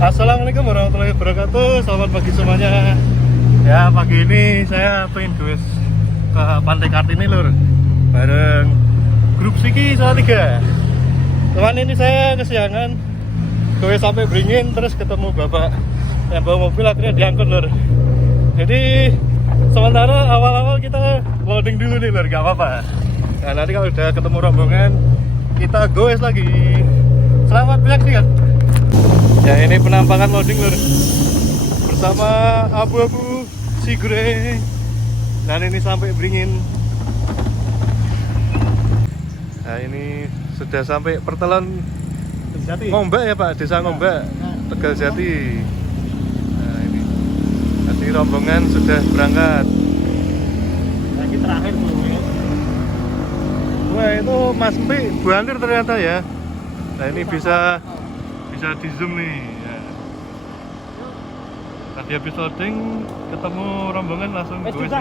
Assalamualaikum warahmatullahi wabarakatuh. Selamat pagi semuanya. Ya, pagi ini saya pengen guys ke Pantai Kartini lur, bareng grup Siki Salatiga. Teman ini saya kesiangan, gue sampai Beringin terus ketemu bapak yang bawa mobil, akhirnya diangkut lur. Jadi sementara awal-awal kita loading dulu nih lur, gak apa-apa. Nah nanti kalau udah ketemu rombongan kita goes lagi. Selamat menyaksikan. Ya ini penampakan loading lur, bersama abu-abu Sigure. Dan ini sampai Beringin. Nah ini sudah sampai pertelan Ngombak ya Pak, Desa Ngombak, Tegaljati. Nah ini nanti rombongan sudah berangkat. Lagi terakhir dulu ya. Wah itu Mas Mpi buantir ternyata ya. Nah ini bisa di zoom nih ya. Tadi habis loading ketemu rombongan langsung gue nih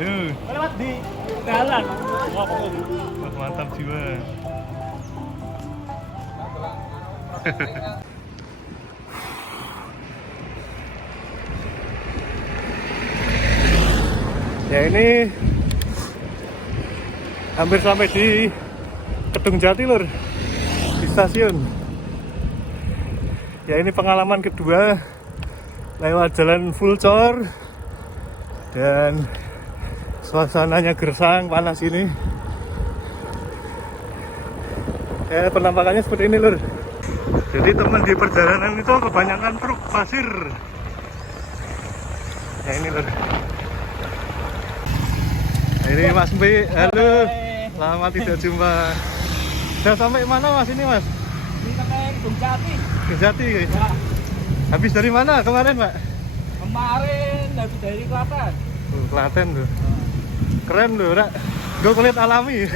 sini. Lewat di jalan. Wah, mantap jiwa. Ya ini hampir sampai di Kedung Jati lur, di stasiun. Ya ini pengalaman kedua lewat jalan full cor dan suasananya gersang, panas ini. Ya penampakannya seperti ini lur. Jadi teman di perjalanan itu kebanyakan truk pasir. Ya ini lur. Nah, ini Mas Mpi, halo. Lama tidak jumpa. Sudah sampai mana Mas ini Mas? Ini sampai Kedung Jati. Kejati. Ya. Habis dari mana kemarin Pak? Kemarin habis dari Klaten. Klaten tuh. Keren tuh, Rak. Gue kulit alami.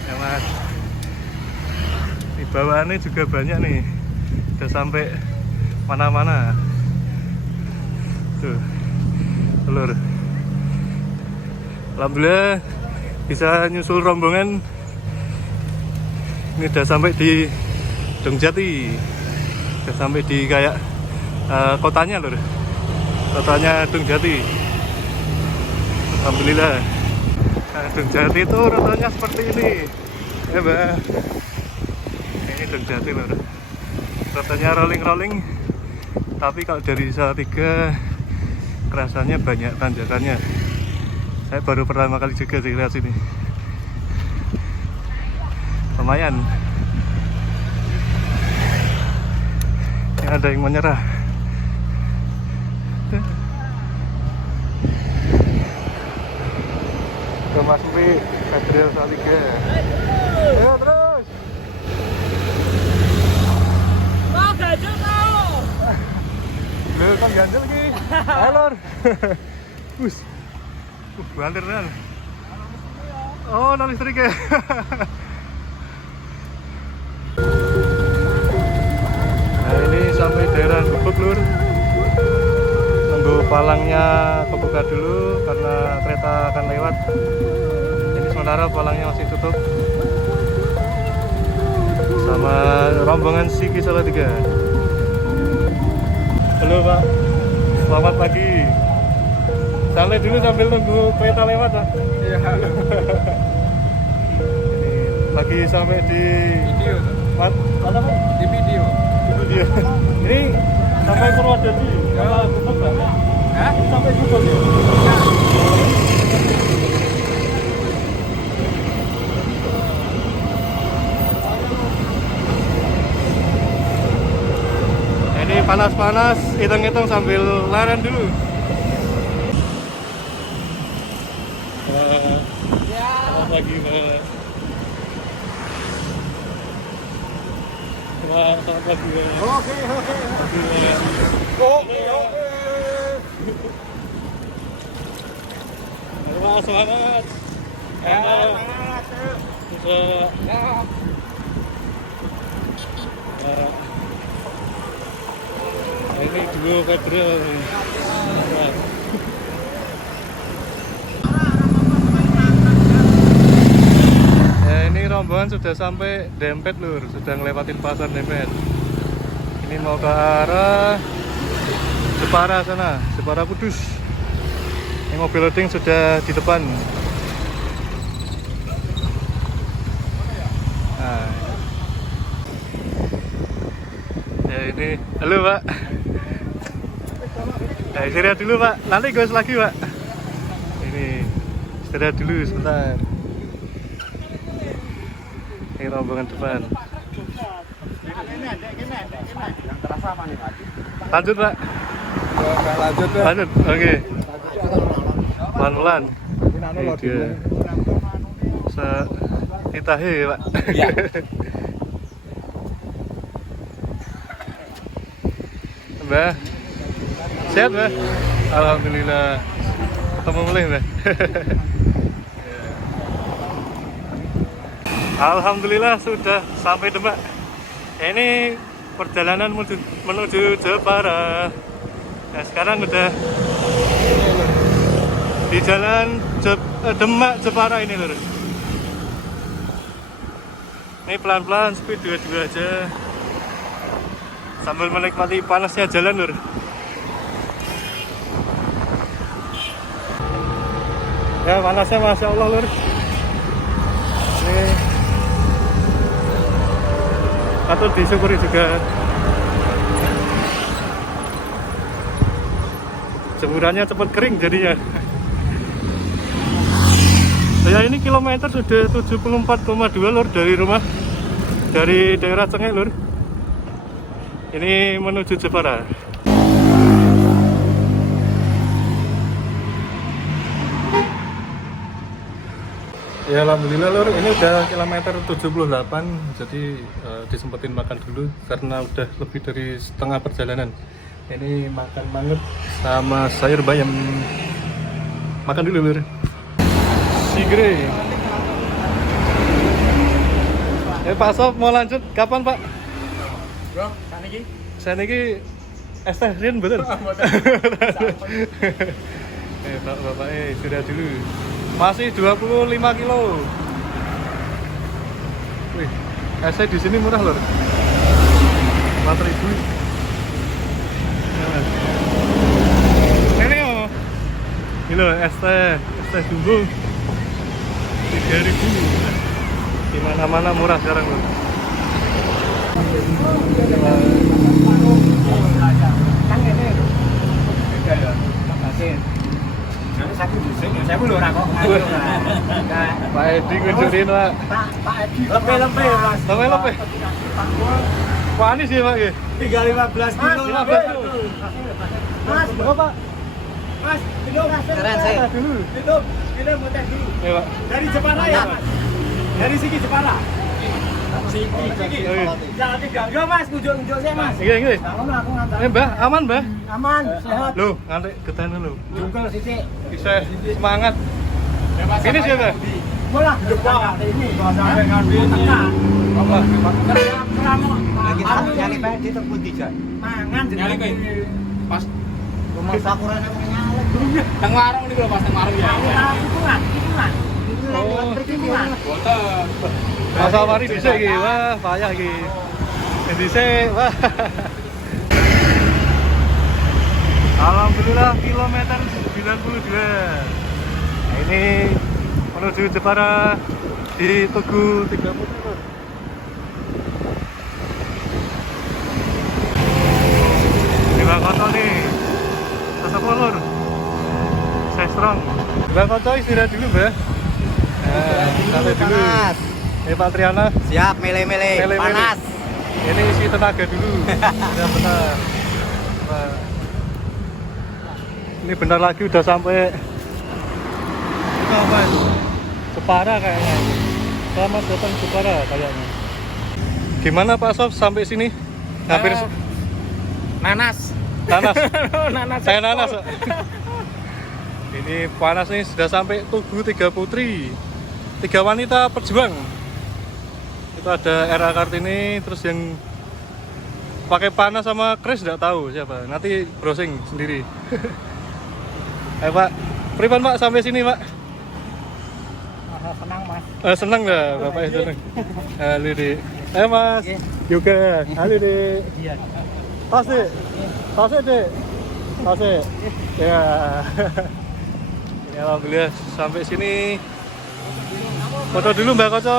Ya Mas. Di bawaannya juga banyak nih. Udah sampai mana-mana. Tuh. Telur. Alhamdulillah bisa nyusul rombongan. Ini udah sampai di Kedung Jati. Udah sampai di kayak kotanya lur. Kotanya Kedung Jati. Alhamdulillah. Nah, Kedung Jati itu rutenya seperti ini. Ya, Mbak. Ini Kedung Jati lur. Rutenya rolling-rolling. Tapi kalau dari Salatiga kerasanya banyak tanjakannya. Saya baru pertama kali juga di sini. Lumayan. Ini ada yang menyerah. Ke Mas Mpi, Kadril Salatiga. Ayo terus. Wah, ganjel kau. Loh, kan ganjel lagi. Alor. Bus. Banter kan. Oh, non listrik ya. Nah, ini sampai daerah Gubuk lur. Nunggu palangnya kebuka dulu karena kereta akan lewat. Ini sementara palangnya masih tutup. Sama rombongan Siki Salatiga. Halo Pak, selamat pagi. Santai dulu sambil nunggu kereta lewat lah. Iya. Ini lagi sampai di Video. mana Pak? Di video. Di video. Ini sampai Purwodadi. Ya, Gubuk Pak. Hah? Ini sampai Gubuk ya. Ya. Ini panas-panas, hitung-hitung sambil leren dulu. Ya. Selamat pagi Pak. Selamat pagi Pak. Oke. Halo Pak, semangat. Ini duo Kadril. rombongan sudah sampai Dempet lur, sudah ngelewatin pasar Dempet. Ini mau ke arah Jepara sana, Jepara Kudus. Ini mobil loading sudah di depan. Nah. Ya ini, halo Pak. Istirahat dulu Pak, nanti gue lagi Pak. Ini istirahat dulu sebentar. Ini rombongan depan. Yang terasa apa nih Pak? Lanjut Pak. Lanjut ya. Lanjut, oke. Pelan-pelan. Ini dia. Bisa ditahe Pak. Iya. Mbak, sehat Mbak? Alhamdulillah. Ketemu mulai Mbak. Alhamdulillah sudah sampai Demak. Ini perjalanan menuju Jepara. Nah, sekarang udah di jalan Demak Jepara ini lur. Ini pelan-pelan, speed 22 aja. Sambil menikmati panasnya jalan lur. Ya panasnya Masya Allah lur. Ini patut disyukuri juga. Jemurannya cepat kering jadinya. Ya ini kilometer sudah 74,2 lur dari rumah, dari daerah Cengek lur. Ini menuju Jepara. Ya alhamdulillah lur, ini udah kilometer 78, jadi disempetin makan dulu karena udah lebih dari setengah perjalanan. Ini makan mangut sama sayur bayam. Makan dulu lur. Sigre. Pak Sob mau lanjut kapan Pak? Bro, Saya ini es teh Rin betul. Bapak sudah dulu. Masih 25 kilo. Wih, esnya di sini murah loh. 4.000. Ini oh. Ini loh es teh jumbo. 3.000. Di mana-mana murah sekarang loh. Kan ini. Beda ya. Makasih. Sakit saya belum kok. Pak Edi ngunjurin Pak. Pak Edi. Lempe Mas. Lempe. Pak Anies ya Pak ya? 315 kilo. 15 kilo. Mas, Bapak. Mas, kilo kasih. Keren sih. Dulu. Itu, kilo mau tes dulu. Ya Pak. Dari Jepara ya, Mas? Dari sini Jepara. Siki. Jangan tidak. Yo Mas, unjuk saya Mas. Iya. Nah, aku ngantar. Mbah, aman Mbah? Aman, sehat. Loh, ngantek getan dulu. Jungkel sithik. Bisa semangat. Ini siapa? Bola depan ini. Sampai ngambil tekan. Apa? Keramok. Nyali bae ditebut dijak. Mangan Nyali kayak pas Rumah sakura nang nyalek. nang warung nih kalau pas nang warung ya. Tikungan. Oh. Tikungan. Boten. Masa mari dhisik iki, wah payah iki. Dhisik, wah. Alhamdulillah kilometer 92. Nah, ini menuju Jepara di Tugu 30. Bang Koco nih, tetap lur. Saya strong. Bang Koco istirahat dulu Mbak. Sampai dulu. Pak Triana. Siap mele-mele. Mele-mele. Panas. Ini isi tenaga dulu. Ya benar. Nah, ini bentar lagi udah sampai itu apa itu? Jepara kayaknya. Selamat datang Jepara kayaknya. Gimana Pak Sof sampai sini? Hampir Nanas. nanas. Nanas. Saya nanas. Ini panas nih, sudah sampai Tugu 3 Putri. 3 wanita perjuang. Itu ada Era Kartini, terus yang pakai panas sama Chris nggak tahu siapa. Nanti browsing sendiri. Ayo Pak, pripun Pak sampai sini Pak? senang mas. Senang dah Bapak itu. Halo Dek. Mas. Juga. Halo Dek. Iya. Tas Dek. Tas Dek. Tas Dek. Ya. Ya alhamdulillah sampai sini. Foto dulu Mbak Koco.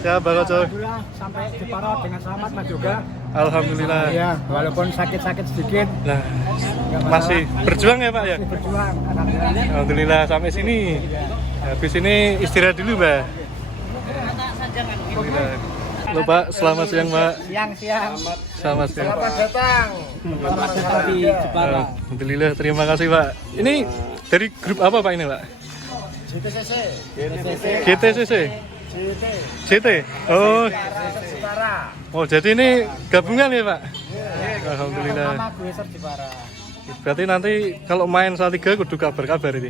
Ya Mbak Koco. Alhamdulillah sampai Jepara dengan selamat mas juga. Alhamdulillah. Iya, walaupun sakit-sakit sedikit. Nah, masih berjuang ya Pak ya? Masih berjuang. Alhamdulillah. Alhamdulillah sampai sini. Habis ini istirahat dulu Mbak. Alhamdulillah. Halo Pak, selamat siang Pak. Siang. Selamat siang. Selamat datang di Jepara. Alhamdulillah, terima kasih Pak. Ini dari grup apa Pak ini Pak? GTCC. GTCC? CT? Oh, Jepara. oh jadi ini gabungan ya Pak? Alhamdulillah. Nama gue Ser Jepara. Berarti nanti kalau main Salatiga kudu kabar-kabar ini.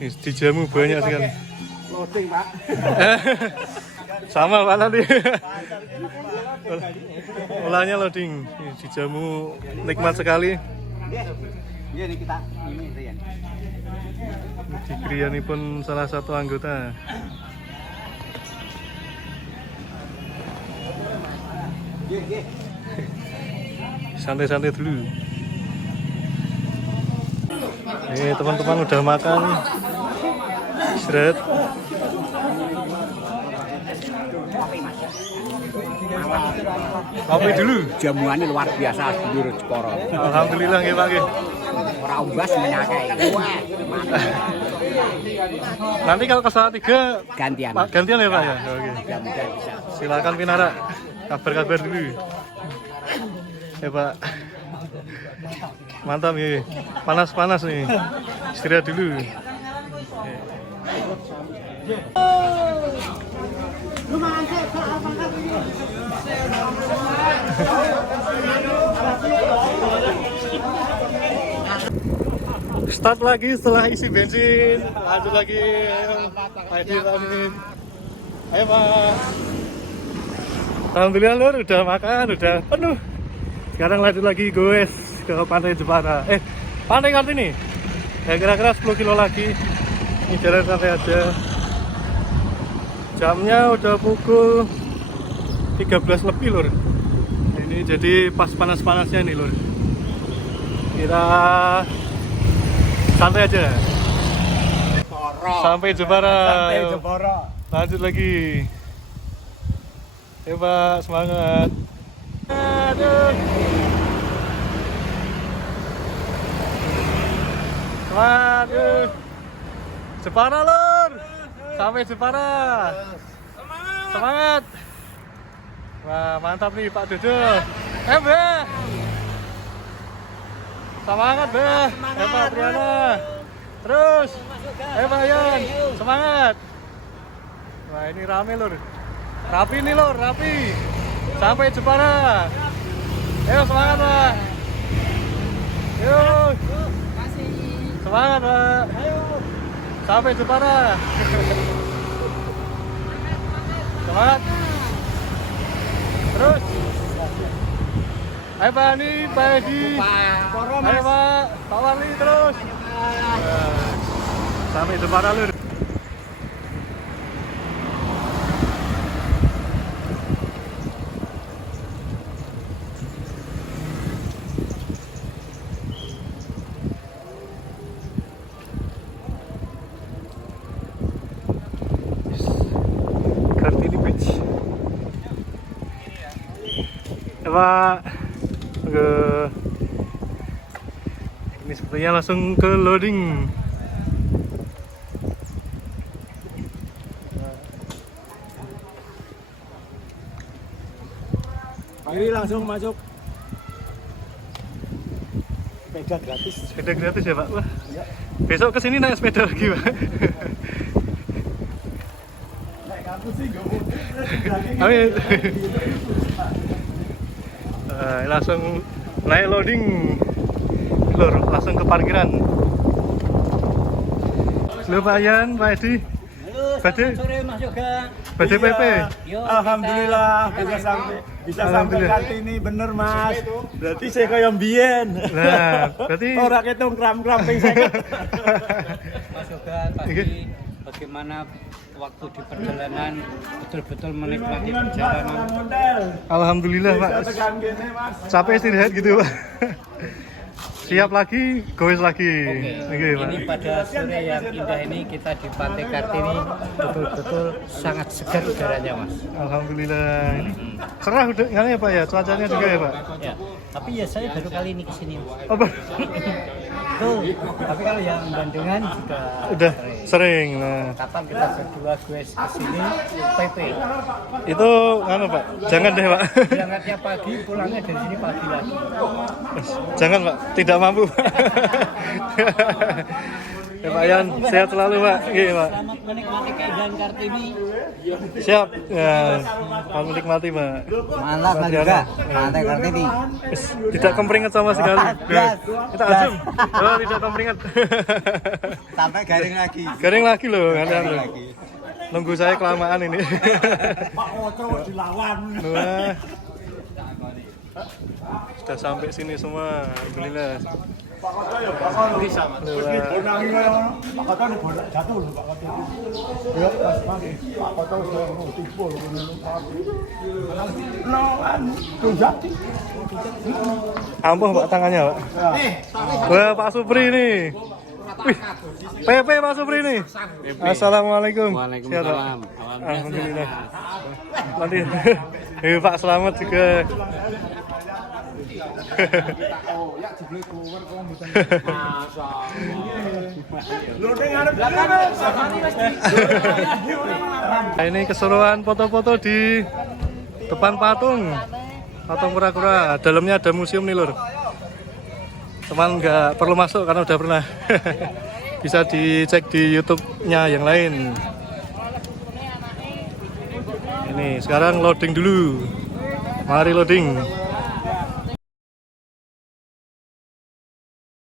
Dijamu banyak sekali. Loading pak. Sama Pak nanti. Olahnya loading. Dijamu nikmat sekali. Iya nih kita ini Rian. Dikriani pun salah satu anggota. Santai-santai dulu. Ini teman-teman udah makan. Istirahat. Kopi dulu. Jamuannya luar biasa sedulur Jepara. Alhamdulillah nggih Pak nggih. Ora umbas menyakai. Wah, Nanti kalau ke Salatiga gantian. Pak gantian ya Pak ya. Oke. Mudah-mudahan bisa. Silakan Pinara. Kabar-kabar dulu. Ya Pak. Mantap ya. Panas-panas nih. Istirahat dulu. Start lagi setelah isi bensin. Lanjut lagi. Ayo lanjut. Ayo Pak. Alhamdulillah Lur, udah makan, udah penuh. Sekarang lanjut lagi guys ke Pantai Jepara. Pantai Kartini. Ya kira-kira 10 kilo lagi. Ini jalan santai aja. Jamnya udah pukul 13 lebih Lur. Ini jadi pas panas-panasnya nih Lur. Kita santai aja. Sampai Jepara. Ayo. Lanjut lagi. Ya Pak, semangat. Aduh. Semangat. Jepara Lur. Sampai Jepara. Semangat. Wah, mantap nih Pak Dodo. Mbak. Semangat, Mbak. Pak Triana. Terus. Pak Yan. Semangat. Wah, ini rame Lur. Rapi nih Lur, rapi. Sampai Jepara. Ayo semangat Pak. Yuk. Semangat Pak. Sampai Jepara. Semangat. Terus. Ayo Pak Ani, Pak Edi. Ayo Pak Warli terus. Sampai Jepara Lur. Kartini Beach. Pak, ini sepertinya langsung ke loading. Ini langsung masuk. Sepeda gratis. Sepeda gratis ya Pak? Wah. Besok kesini naik sepeda lagi Pak. Naik kampus sih gak mau. Amin. Langsung naik loading Lur, langsung ke parkiran. Halo Pak Yan, Pak Edi. Halo, Badhe. sore Mas Yoga. PDPP. Alhamdulillah bisa sampai Kartini bener Mas. Berarti saya kayak mbien. Nah, berarti Orang itu kram-kram ping 50. Mas Yoga tadi bagaimana waktu di perjalanan betul-betul menikmati perjalanan. alhamdulillah Pak. Tekan gini Mas. Capek istirahat gitu Pak. Siap lagi, goes lagi. Oke, Pak. Ini pada sore yang indah ini kita di Pantai Kartini betul-betul sangat segar udaranya Mas. Alhamdulillah. Ini cerah udah kan ya Pak ya, cuacanya juga ya Pak. Ya, tapi ya saya baru kali ini kesini Mas. Apa? Betul. Tapi kalau yang Bandungan juga Udah sering. Nah, kapan kita berdua gue kesini PP. itu anu Pak, jangan deh Pak. Berangkatnya pagi, pulangnya dari sini pagi lagi. Jangan Pak, tidak mampu. Ya Pak Yan, sehat selalu Pak. Iya Pak. Selamat menikmati keindahan Kartini. Siap. Ya, selamat menikmati Pak. Mantap Mas juga. Pantai Kartini. Tidak kempringet sama sekali. Gas. Kita asum. Oh, tidak kempringet. Sampai garing lagi. Garing lagi loh, kalian loh. Nunggu saya kelamaan ini. Pak Oco dilawan. Wah. Sudah sampai sini semua, alhamdulillah. Pak Oco ya bakal bisa Mas. Bonangi kaya Pak Oco nih bonak jatuh lho Pak Oco. Ya Mas Mas. Pak Oco sudah tipu ngono Pak. Lawan tuh jati. Ampuh Pak tangannya Pak. Wah Pak Supri nih. Wih, PP Pak Supri nih. Assalamualaikum. Waalaikumsalam. Alhamdulillah. Nanti, Pak selamat juga. Nah, ini keseruan foto-foto di depan patung kura-kura. Dalamnya ada museum nih lur. Teman nggak perlu masuk karena udah pernah. Bisa dicek di YouTube-nya yang lain. Ini sekarang loading dulu. Mari loading.